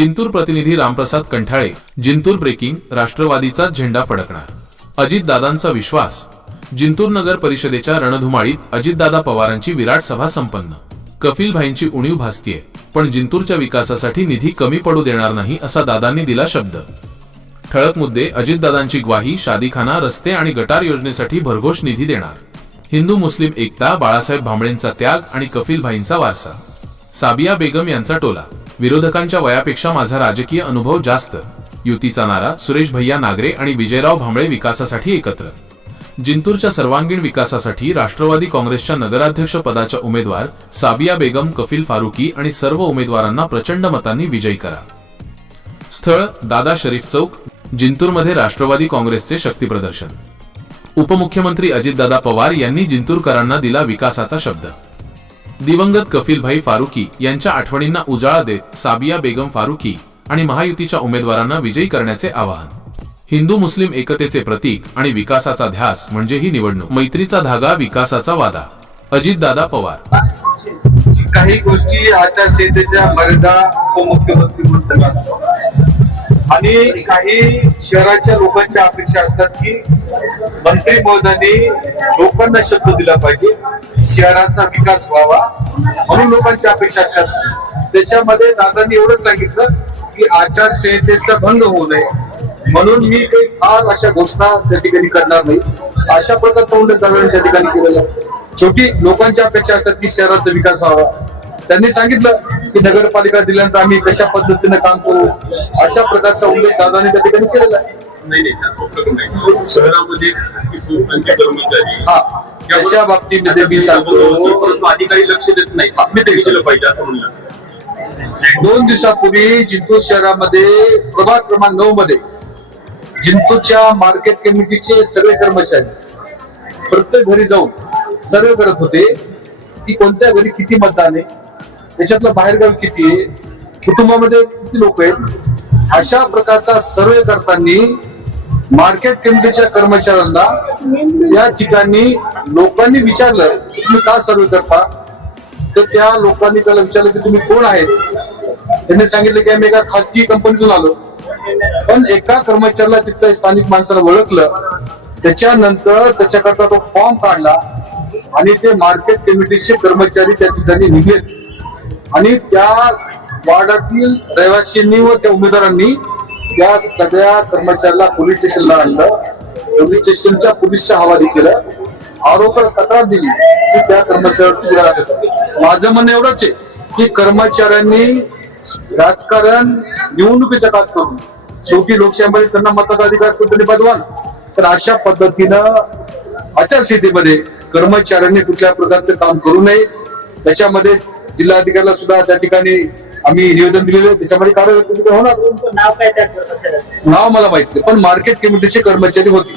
जिंतूर प्रतिनिधी रामप्रसाद कंठाळे जिंतूर ब्रेकिंग राष्ट्रवादीचा झेंडा फडकणार. अजितदादांचा विश्वास. जिंतूर नगर परिषदेच्या रणधुमाळीत अजितदादा पवारांची विराट सभा संपन्न. कफिल भाईंची उणीव भासतीये पण जिंतूरच्या विकासासाठी निधी कमी पडू देणार नाही असा दादांनी दिला शब्द. ठळक मुद्दे अजितदादांची ग्वाही शादीखाना रस्ते आणि गटार योजनेसाठी भरघोष निधी देणार. हिंदू मुस्लिम एकता बाळासाहेब भांबळेंचा त्याग आणि कफिल भाईंचा वारसा. साबिया बेगम यांचा टोला. विरोधकांच्या वयापेक्षा माझा राजकीय अनुभव जास्त. युतीचा नारा सुरेश भैया नागरे आणि विजयराव भांबळे विकासासाठी एकत्र. जिंतूरच्या सर्वांगीण विकासासाठी राष्ट्रवादी काँग्रेसच्या नगराध्यक्ष पदाच्या उमेदवार साबिया बेगम कफील फारुकी आणि सर्व उमेदवारांना प्रचंड मतांनी विजयी करा. स्थळ दादा शरीफ चौक जिंतूरमध्ये राष्ट्रवादी काँग्रेसचे शक्तीप्रदर्शन उपमुख्यमंत्री अजितदादा पवार यांनी जिंतूरकरांना दिला विकासाचा शब्द. दिवंगत कफीलभाई फारुकी यांच्या आठवणींना उजाळा देत साबिया बेगम फारुकी आणि महायुतीच्या उमेदवारांना विजयी करण्याचे आवाहन. हिंदू मुस्लिम एकतेचे प्रतीक आणि विकासाचा ध्यास म्हणजे ही निवडणूक. मैत्रीचा धागा विकासाचा वादा. अजित दादा पवार. काही गोष्टी आचारसंहितेच्या मर्यादा उपमुख्यमंत्री म्हणताना असतात. आणि काही शहराच्या लोकांच्या अपेक्षा असतात की मंत्री महोदयांनी लोकांना शब्द दिला पाहिजे. शहराचा विकास व्हावा म्हणून लोकांच्या अपेक्षा असतात. त्याच्यामध्ये दादांनी एवढंच सांगितलं की आचारसंहितेचा भंग होऊ नये. म्हणून मी काही फार अशा घोषणा त्या ठिकाणी करणार नाही. अशा प्रकारचा उल्लेख दादांनी त्या ठिकाणी केलेला आहे. शेवटी लोकांच्या अपेक्षा असतात की शहराचा विकास व्हावा. त्यांनी सांगितलं की नगरपालिका दिल्यानंतर आम्ही कशा पद्धतीने काम करू? अशा प्रकारचा उल्लेख दादाने त्या ठिकाणी केलेला आहे. शहरामध्ये कर्मचारी हा त्याच्या बाबतीमध्ये मी सांगतो. परंतु अधिकारी लक्ष देत नाही. मी दिलं पाहिजे असं म्हणलं. दोन दिवसापूर्वी जिंतूर शहरामध्ये प्रभाग क्रमांक नऊ मध्ये जिंतूरच्या मार्केट कमिटीचे सगळे कर्मचारी प्रत्येक घरी जाऊन सर्वे करत होते की कोणत्या घरी किती मतदान आहे त्याच्यातलं बाहेरगाव किती आहे कुटुंबामध्ये किती लोक आहेत अशा प्रकारचा सर्वे करताना मार्केट कमिटीच्या कर्मचाऱ्यांना या ठिकाणी लोकांनी विचारलं तुम्ही का सर्वे करता? तर त्या लोकांनी त्याला विचारलं की तुम्ही कोण आहेत? त्यांनी सांगितलं की आम्ही एका खाजगी कंपनीतून आलो. पण एका कर्मचाऱ्याला तिथल्या स्थानिक माणसाला ओळखलं. त्याच्यानंतर त्याच्याकरता तो फॉर्म काढला आणि ते मार्केट कमिटीचे कर्मचारी त्या ठिकाणी निघलेत आणि त्या वार्डातील रहिवासींनी व त्या उमेदवारांनी त्या सगळ्या कर्मचाऱ्याला पोलीस स्टेशनला आणलं. पोलीस स्टेशनच्या पोलीसच्या हवाली केलं. आरोपाला तक्रार दिली की त्या कर्मचाऱ्यावरती गुन्हा दाखल माझं म्हणणं एवढंच आहे की कर्मचाऱ्यांनी राजकारण निवडणुकीच्या काळात करून शेवटी लोकशाहीमध्ये त्यांना मताधिकार तो त्यांनी बदवा तर अशा पद्धतीनं आचारसंहितेमध्ये कर्मचाऱ्यांनी कुठल्या प्रकारचं काम करू नये त्याच्यामध्ये जिल्हाधिकाऱ्याला सुद्धा त्या ठिकाणी आम्ही निवेदन दिलेलं आहे त्याच्यामध्ये होणार. तुमचं नाव काय कर्मचाऱ्याचं? नाव मला माहीत नाही पण मार्केट कमिटीचे कर्मचारी होते.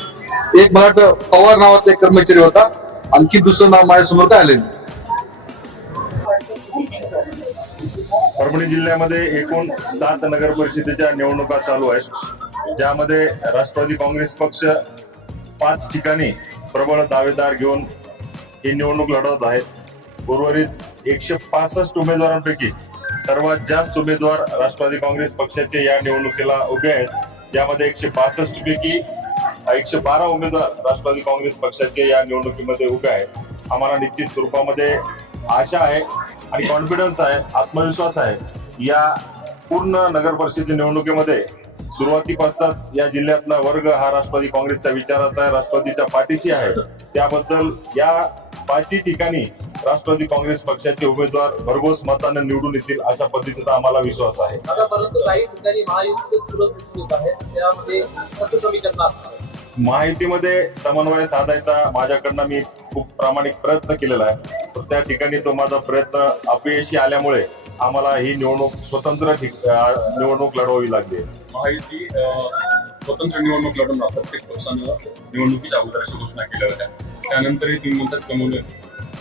एक मला वाटतं पवार नावाचा एक कर्मचारी होता. आणखी दुसरं नाव माझ्यासमोर काय आलं नाही. परभणी जिल्ह्यामध्ये एकूण सात नगर परिषदेच्या निवडणुका चालू आहेत. ज्यामध्ये राष्ट्रवादी काँग्रेस पक्ष पाच ठिकाणी प्रबळ दावेदार घेऊन ही निवडणूक लढवत आहेत. उर्वरित एकशे पासष्ट उमेदवारांपैकी सर्वात जास्त उमेदवार राष्ट्रवादी काँग्रेस पक्षाचे या निवडणुकीला उभे आहेत. यामध्ये एकशे बासष्ट पैकी एकशे बारा उमेदवार राष्ट्रवादी काँग्रेस पक्षाचे या निवडणुकीमध्ये उभे आहेत. आम्हाला निश्चित स्वरूपामध्ये आशा आहे आणि कॉन्फिडन्स आहे आत्मविश्वास आहे. या पूर्ण नगर परिषदेच्या निवडणुकीमध्ये सुरुवातीपासूनच या जिल्ह्यातला वर्ग हा राष्ट्रवादी काँग्रेसच्या विचाराचा आहे राष्ट्रवादीच्या पाठीशी आहे. त्याबद्दल या पाचही ठिकाणी राष्ट्रवादी काँग्रेस पक्षाचे उमेदवार भरघोस मतानं निवडून येतील अशा पद्धतीचा आम्हाला विश्वास आहे. परंतु काही ठिकाणी? माहितीमध्ये समन्वय साधायचा माझ्याकडनं मी खूप प्रामाणिक प्रयत्न केलेला आहे. पण त्या ठिकाणी तो माझा प्रयत्न अपयशी आल्यामुळे आम्हाला ही निवडणूक स्वतंत्र निवडणूक लढवावी लागली महायुती अं, स्वतंत्र निवडणूक लढवणार प्रत्येक पक्षानं निवडणुकीच्या अगोदर अशा घोषणा केल्या होत्या. त्यानंतरही तुम्ही म्हणतात कमवलं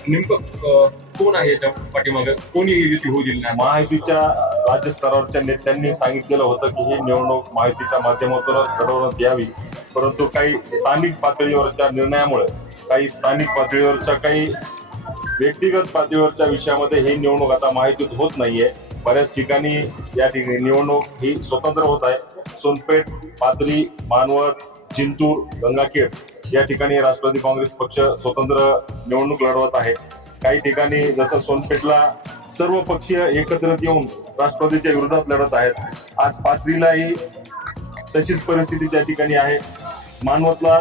नेमकं कोण आहे याच्या पाठीमागे? कोणी युती होऊ दिली नाही? महायुतीच्या राज्य स्तरावरच्या नेत्यांनी सांगितलेलं होतं की ही निवडणूक माहितीच्या माध्यमातून घडवण्यात यावी. परंतु काही स्थानिक पातळीवरच्या निर्णयामुळे काही स्थानिक पातळीवरच्या काही व्यक्तिगत पातळीवरच्या विषयामध्ये ही निवडणूक आता माहितीत होत नाहीये. बऱ्याच ठिकाणी या ठिकाणी निवडणूक ही स्वतंत्र होत आहे. सोनपेठ पाथरी मानवत जिंतूर गंगाखेड या ठिकाणी राष्ट्रवादी काँग्रेस पक्ष स्वतंत्र निवडणूक लढवत आहे. काही ठिकाणी जसं सोनपेठला सर्व पक्षीय एकत्रित येऊन राष्ट्रवादीच्या विरोधात लढत आहेत. आज पाथरीलाही तशीच परिस्थिती त्या ठिकाणी आहे. मानवतला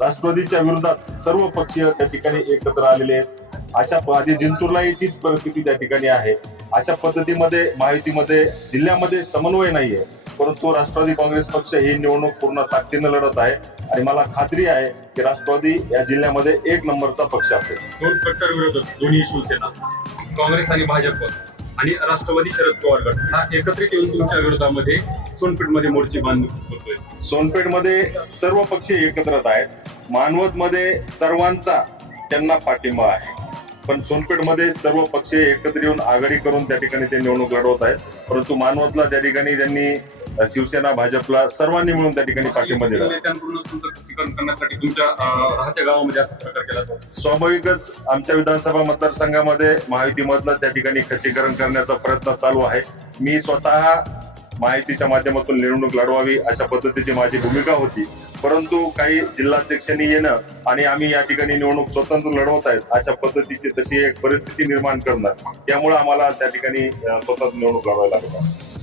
राष्ट्रवादीच्या विरोधात सर्व पक्षीय त्या ठिकाणी एकत्र आलेले आहेत. अशा आधी जिंतूरलाही तीच परिस्थिती त्या ठिकाणी आहे. अशा पद्धतीमध्ये माहितीमध्ये जिल्ह्यामध्ये समन्वय नाहीये. परंतु राष्ट्रवादी काँग्रेस पक्ष ही निवडणूक पूर्ण ताकदीनं लढत आहे. आणि मला खात्री आहे की राष्ट्रवादी या जिल्ह्यामध्ये एक नंबरचा पक्ष असेल. दोन कट्टर विरोधक दोन्ही शिवसेना काँग्रेस आणि भाजप. आणि राष्ट्रवादी शरद पवार गट. हा एकत्रित येऊन तुमच्या विरोधामध्ये सोनपेठमध्ये मोर्चे बांधून करतोय सोनपेठमध्ये सर्व पक्ष एकत्रित आहेत. मानवतमध्ये सर्वांचा त्यांना पाठिंबा आहे. पण सोनपेठमध्ये सर्व पक्ष एकत्र येऊन आघाडी करून त्या ठिकाणी ते निवडणूक लढवत आहेत. परंतु मानवतला त्या ठिकाणी त्यांनी शिवसेना भाजपला सर्वांनी मिळून त्या ठिकाणी पाठिंबा दिला. करण्यासाठी तुमच्या राहत्या गावामध्ये असा प्रकार केला स्वाभाविकच आमच्या विधानसभा मतदारसंघामध्ये महायुतीमधलं त्या ठिकाणी खच्चीकरण करण्याचा प्रयत्न चालू आहे. मी स्वतः माहितीच्या माध्यमातून निवडणूक लढवावी अशा पद्धतीची माझी भूमिका होती. परंतु काही जिल्हाध्यक्षांनी येणं आणि आम्ही या ठिकाणी निवडणूक स्वतंत्र लढवत आहेत अशा पद्धतीची तशी एक परिस्थिती निर्माण करणं त्यामुळे आम्हाला त्या ठिकाणी स्वतंत्र निवडणूक लढवायला लागत